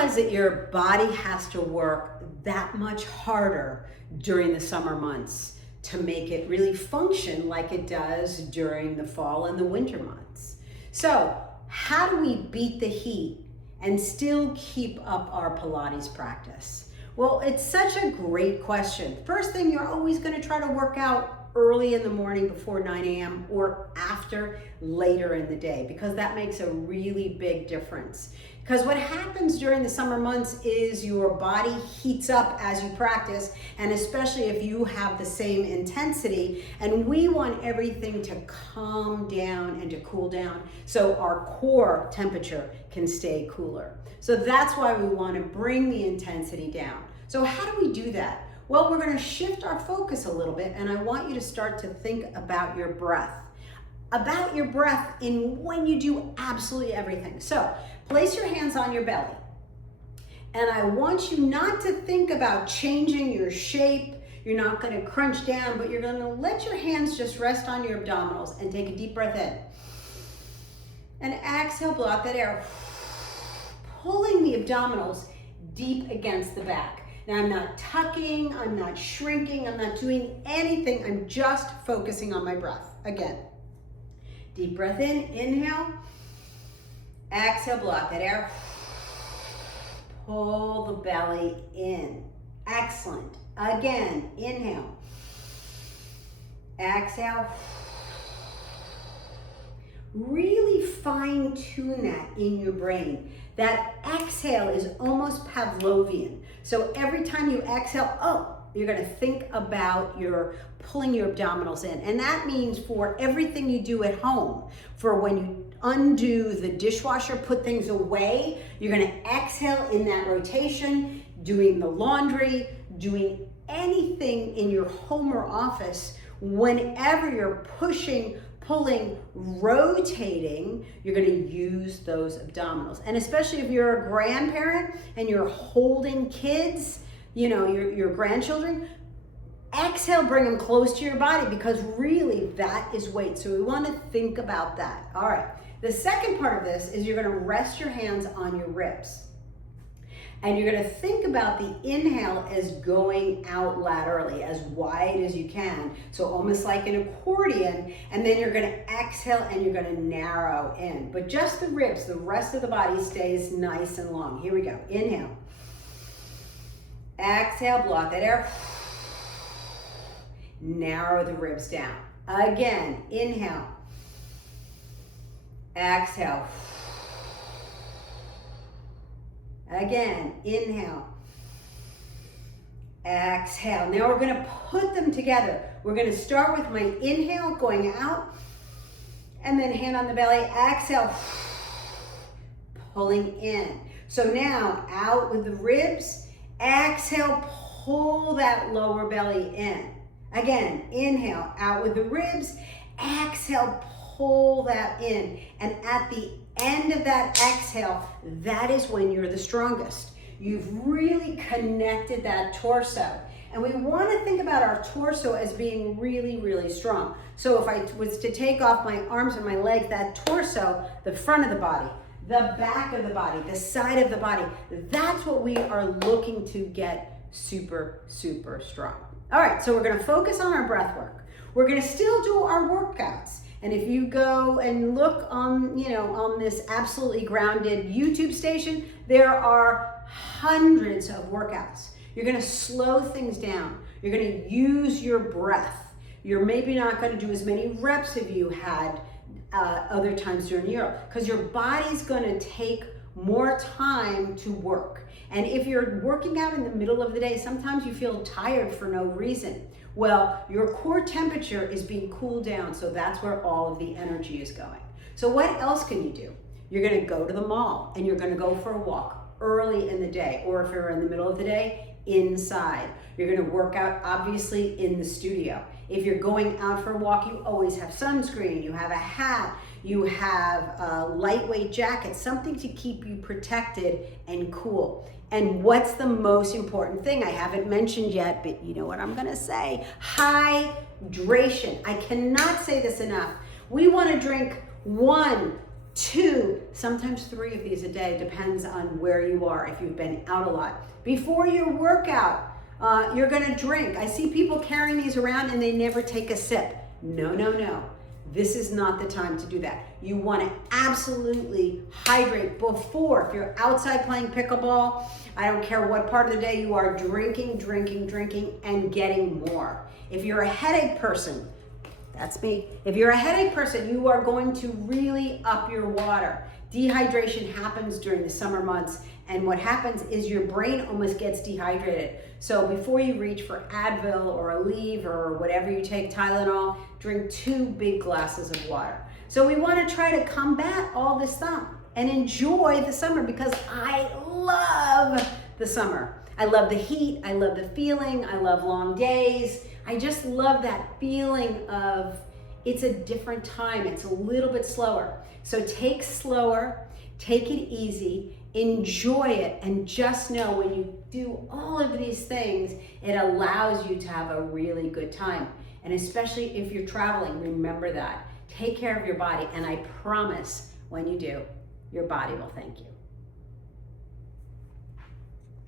realize that your body has to work that much harder during the summer months to make it really function like it does during the fall and the winter months. So how do we beat the heat and still keep up our Pilates practice? Well, it's such a great question. First thing, you're always going to try to work out early in the morning before 9 a.m. or after later in the day, because that makes a really big difference. Because what happens during the summer months is your body heats up as you practice, and especially if you have the same intensity, and we want everything to calm down and to cool down so our core temperature can stay cooler. So that's why we want to bring the intensity down. So how do we do that? Well, we're going to shift our focus a little bit, and I want you to start to think about your breath. About your breath in when you do absolutely everything. So place your hands on your belly. And I want you not to think about changing your shape. You're not going to crunch down, but you're going to let your hands just rest on your abdominals and take a deep breath in. And exhale, blow out that air. Pulling the abdominals deep against the back. Now I'm not tucking, I'm not shrinking, I'm not doing anything. I'm just focusing on my breath. Again, deep breath in, inhale. Exhale, blow out that air. Pull the belly in. Excellent. Again, inhale. Exhale. Really fine tune that in your brain. That exhale is almost Pavlovian. So every time you exhale, you're gonna think about pulling your abdominals in. And that means for everything you do at home, for when you undo the dishwasher, put things away, you're gonna exhale in that rotation, doing the laundry, doing anything in your home or office. Whenever you're pushing, pulling, rotating, you're going to use those abdominals. And especially if you're a grandparent and you're holding kids, your grandchildren, exhale, bring them close to your body, because really that is weight. So we want to think about that. All right. The second part of this is you're going to rest your hands on your ribs. And you're going to think about the inhale as going out laterally, as wide as you can. So almost like an accordion. And then you're going to exhale and you're going to narrow in. But just the ribs, the rest of the body stays nice and long. Here we go. Inhale. Exhale, blow out that air. Narrow the ribs down. Again, inhale. Exhale. Again, inhale, exhale. Now we're going to put them together. We're going to start with my inhale going out, and then hand on the belly, exhale, pulling in. So now out with the ribs, exhale, pull that lower belly in. Again, inhale, out with the ribs, exhale, pull that in. And at the end of that exhale, that is when you're the strongest. You've really connected that torso. And we want to think about our torso as being really, really strong. So if I was to take off my arms and my legs, that torso, the front of the body, the back of the body, the side of the body, that's what we are looking to get super, super strong. All right, so we're going to focus on our breath work. We're going to still do our workouts. And if you go and look on, on this Absolutely Grounded YouTube station, there are hundreds of workouts. You're going to slow things down. You're going to use your breath. You're maybe not going to do as many reps as you had other times during the year, because your body's going to take more time to work. And if you're working out in the middle of the day, sometimes you feel tired for no reason. Well, your core temperature is being cooled down, so that's where all of the energy is going. So what else can you do? You're going to go to the mall and you're going to go for a walk early in the day, or if you're in the middle of the day, inside. You're going to work out obviously in the studio. If you're going out for a walk, you always have sunscreen, you have a hat, you have a lightweight jacket, something to keep you protected and cool. And what's the most important thing? I haven't mentioned yet, but you know what I'm gonna say? Hydration. I cannot say this enough. We wanna drink 1 2, sometimes 3 of these a day, depends on where you are, if you've been out a lot. Before your workout, you're gonna drink. I see people carrying these around and they never take a sip. No, no, no. This is not the time to do that. You wanna absolutely hydrate before. If you're outside playing pickleball, I don't care what part of the day you are, drinking, drinking, drinking, and getting more. If you're a headache person, that's me. If you're a headache person, you are going to really up your water. Dehydration happens during the summer months, and what happens is your brain almost gets dehydrated. So before you reach for Advil or Aleve or whatever you take, Tylenol, drink 2 big glasses of water. So we want to try to combat all this stuff and enjoy the summer, because I love the summer. I love the heat, I love the feeling, I love long days. I just love that feeling of it's a different time, it's a little bit slower. So take slower, take it easy, enjoy it, and just know when you do all of these things, it allows you to have a really good time. And especially if you're traveling, remember that. Take care of your body, and I promise when you do, your body will thank you.